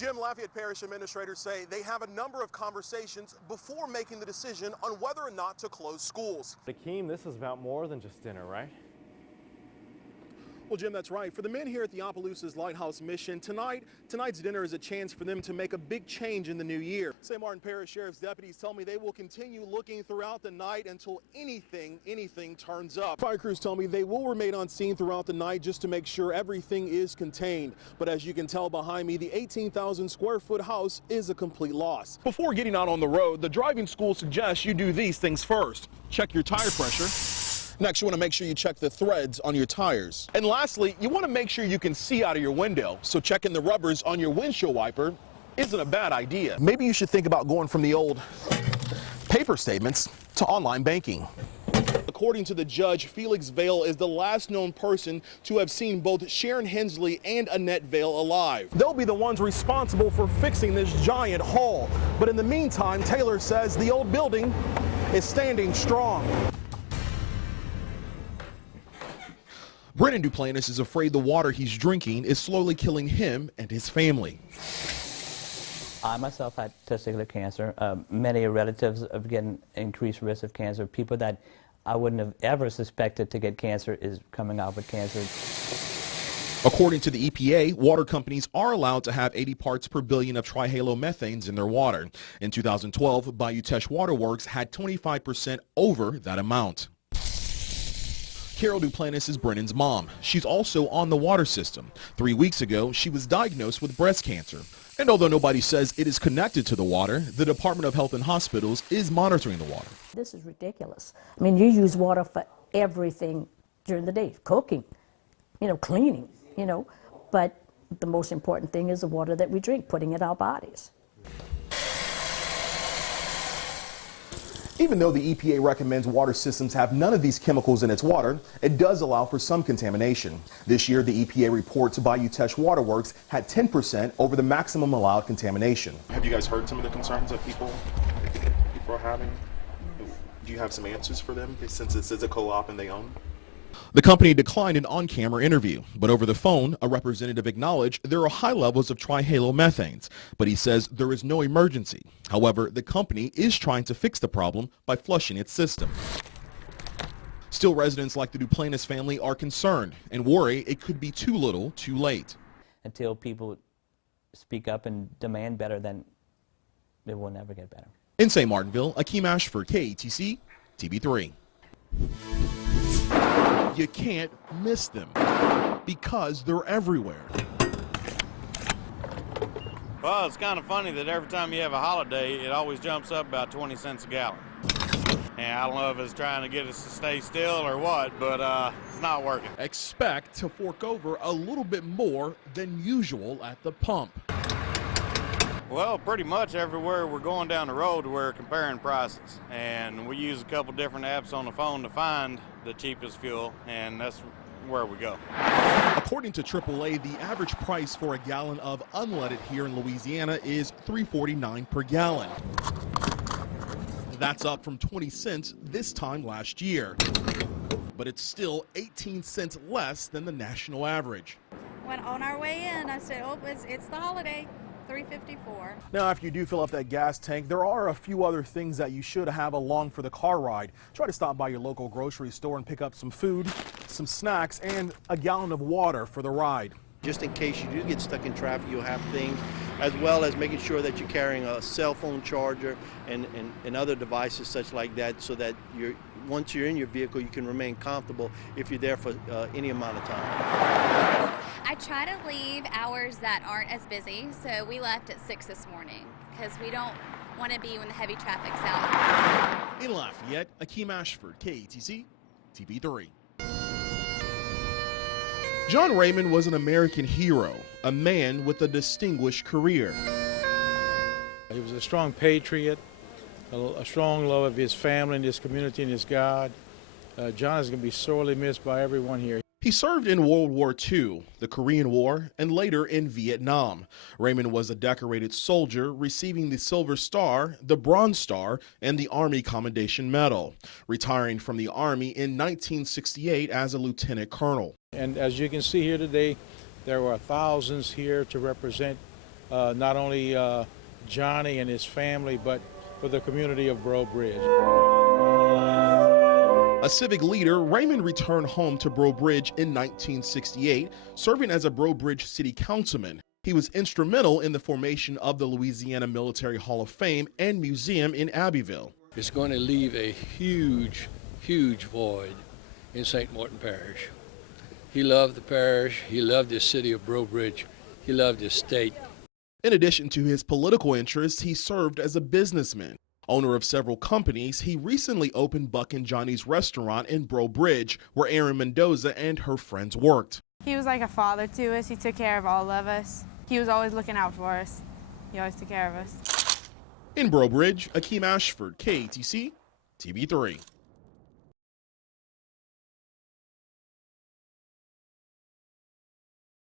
Jim, Lafayette Parish administrators say they have a number of conversations before making the decision on whether or not to close schools. Akeam, this is about more than just dinner, right? Well, Jim, that's right. For the men here at the Opelousas Lighthouse Mission, tonight's dinner is a chance for them to make a big change in the new year. St. Martin Parish Sheriff's deputies tell me they will continue looking throughout the night until anything turns up. Fire crews tell me they will remain on scene throughout the night just to make sure everything is contained. But as you can tell behind me, the 18,000 square foot house is a complete loss. Before getting out on the road, the driving school suggests you do these things first. Check your tire pressure. Next, you want to make sure you check the threads on your tires. And lastly, you want to make sure you can see out of your window. So checking the rubbers on your windshield wiper isn't a bad idea. Maybe you should think about going from the old paper statements to online banking. According to the judge, Felix Vale is the last known person to have seen both Sharon Hensley and Annette Vale alive. They'll be the ones responsible for fixing this giant hole. But in the meantime, Taylor says the old building is standing strong. Brennan Duplantis is afraid the water he's drinking is slowly killing him and his family. I myself had testicular cancer. Many relatives of getting increased risk of cancer. People that I wouldn't have ever suspected to get cancer is coming out with cancer. According to the EPA, water companies are allowed to have 80 parts per billion of trihalomethanes in their water. In 2012, Bayou Teche Water Works had 25% over that amount. Carol Duplantis is Brennan's mom. She's also on the water system. 3 weeks ago, she was diagnosed with breast cancer. And although nobody says it is connected to the water, the Department of Health and Hospitals is monitoring the water. This is ridiculous. I mean, you use water for everything during the day, cooking, cleaning, but the most important thing is the water that we drink, putting it in our bodies. Even though the EPA recommends water systems have none of these chemicals in its water, it does allow for some contamination. This year, the EPA reports Bayou Teche Water Works had 10% over the maximum allowed contamination. Have you guys heard some of the concerns that people are having? Do you have some answers for them since this is a co-op and they own? The company declined an on-camera interview, but over the phone, a representative acknowledged there are high levels of trihalomethanes, but he says there is no emergency. However, the company is trying to fix the problem by flushing its system. Still, residents like the Duplantis family are concerned and worry it could be too little, too late. Until people speak up and demand better, then it will never get better. In St. Martinville, Akeam Ashford, KATC, TV3. You can't miss them because they're everywhere. Well, it's kind of funny that every time you have a holiday, it always jumps up about 20 cents a gallon. And I don't know if it's trying to get us to stay still or what, but it's not working. Expect to fork over a little bit more than usual at the pump. Well, pretty much everywhere we're going down the road, we're comparing prices. And we use a couple different apps on the phone to find the cheapest fuel, and that's where we go. According to AAA, the average price for a gallon of unleaded here in Louisiana is $3.49 per gallon. That's up from 20 cents this time last year. But it's still 18 cents less than the national average. When on our way in, I said, oh, it's the holiday. $3.54. Now, after you do fill up that gas tank, there are a few other things that you should have along for the car ride. Try to stop by your local grocery store and pick up some food, some snacks, and a gallon of water for the ride. Just in case you do get stuck in traffic, you'll have things, as well as making sure that you're carrying a cell phone charger and other devices such like that, so that once you're in your vehicle, you can remain comfortable if you're there for any amount of time. I try to leave hours that aren't as busy, so we left at 6 this morning because we don't want to be when the heavy traffic's out. In Lafayette, Akeam Ashford, KATC, TV3. John Raymond was an American hero, a man with a distinguished career. He was a strong patriot, a strong love of his family and his community and his God. John is going to be sorely missed by everyone here. He served in World War II, the Korean War, and later in Vietnam. Raymond was a decorated soldier, receiving the Silver Star, the Bronze Star, and the Army Commendation Medal, retiring from the Army in 1968 as a lieutenant colonel. And as you can see here today, there were thousands here to represent not only Johnny and his family, but for the community of Breaux Bridge. A civic leader, Raymond returned home to Breaux Bridge in 1968, serving as a Breaux Bridge city councilman. He was instrumental in the formation of the Louisiana Military Hall of Fame and Museum in Abbeville. It's going to leave a huge, huge void in St. Martin Parish. He loved the parish, he loved the city of Breaux Bridge, he loved his state. In addition to his political interests, he served as a businessman. Owner of several companies, he recently opened Buck and Johnny's restaurant in Breaux Bridge, where Erin Mendoza and her friends worked. He was like a father to us. He took care of all of us. He was always looking out for us. He always took care of us. In Breaux Bridge, Akeam Ashford, KATC, TV3.